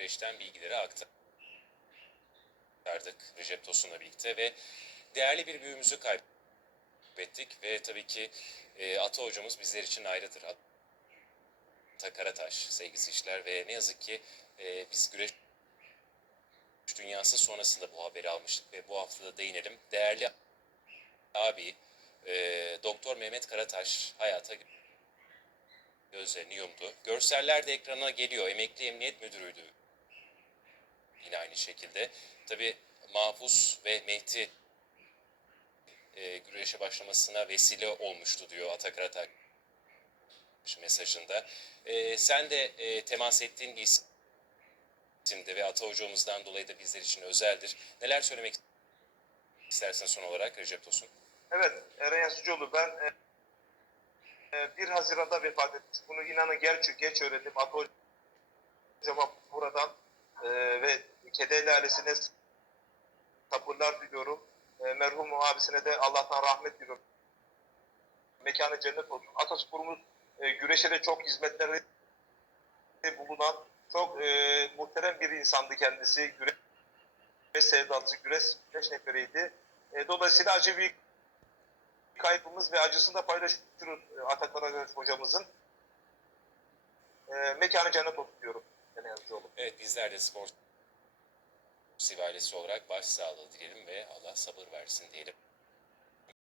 süreçten bilgileri aktardık Recep Tosun'la birlikte ve değerli bir büyüğümüzü kaybettik ve tabii ki e, Ata hocamız bizler için ayrıdır. Ata Karataş, sevgili işler ve ne yazık ki e, biz güreş dünyası sonrasında bu haberi almıştık ve bu hafta da değinelim. Değerli abi e, Doktor Mehmet Karataş hayata gözlerini yumdu. Görseller de ekrana geliyor. Emekli Emniyet Müdürü'ydü. Aynı şekilde. Tabi Mahpus ve Mehdi e, güreşe başlamasına vesile olmuştu diyor Atak Karataş mesajında. E, sen de e, temas ettiğin bir isimdi ve Ata hocamızdan dolayı da bizler için özeldir. Neler söylemek istersin son olarak Recep Tosun? Evet, Eren Yasıcıoğlu ben e, e, 1 Haziran'da vefat etmiş. Bunu inanın geç, geç öğrendim. Atı hocama buradan e, ve Kedeli ailesine sabırlar diliyorum. E, merhum abisine de Allah'tan rahmet diliyorum. Mekanı cennet olsun. Atasporumuz e, güreşe de çok hizmetleri bulunan çok e, muhterem bir insandı kendisi. Güreş, güreş sevdalısı, güreş, güreş neferiydi. E, dolayısıyla acı bir kaybımız ve acısını da paylaşıyoruz e, Atak Karagöz hocamızın. E, mekanı cennet olsun diyorum. Evet bizler de spor ailesi olarak başsağlığı dileyelim ve Allah sabır versin diyelim.